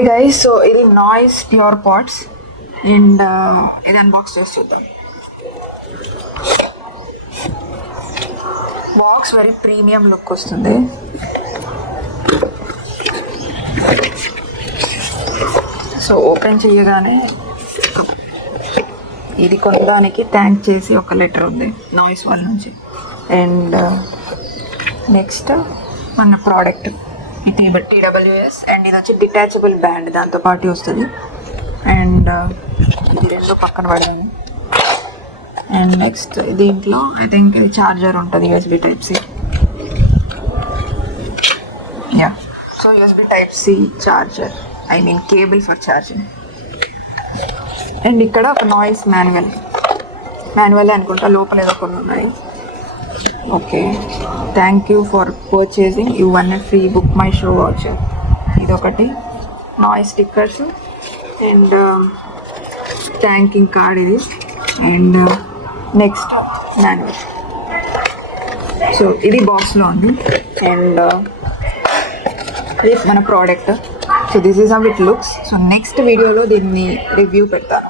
Hi guys, so ఇది noise pure pots and ఇది అన్బాక్స్ చేసి చూద్దాం. బాక్స్ వెరీ ప్రీమియం లుక్ వస్తుంది. సో ఓపెన్ చేయగానే ఇది కొనడానికి థ్యాంక్ చేసి ఒక లెటర్ ఉంది నాయిస్ వాళ్ళ నుంచి. అండ్ నెక్స్ట్ మన ప్రోడక్ట్ ఇది TWS అండ్ ఇది వచ్చి డిటాచబుల్ బ్యాండ్ దాంతో పాటు వస్తుంది. అండ్ ఇది రెండు పక్కన పడాము. అండ్ నెక్స్ట్ దీంట్లో ఐ థింక్ ఇది చార్జర్ ఉంటుంది, USB Type-C. Yeah, so USB Type-C charger, I mean cable for charging. And ఇక్కడ ఒక నాయిస్ మాన్యువల్ అనుకుంటా, లోపల ఏదో కొన్ని ఉన్నాయి. Okay, thank you for purchasing, you won free BookMyShow voucher. ఇదొకటి nice stickers and thanking card ఇది. And next manual. So ఇది బాక్స్లో ఉంది. అండ్ ఇది మన product. So this is how it looks. So next వీడియోలో దీన్ని రివ్యూ పెడతాను.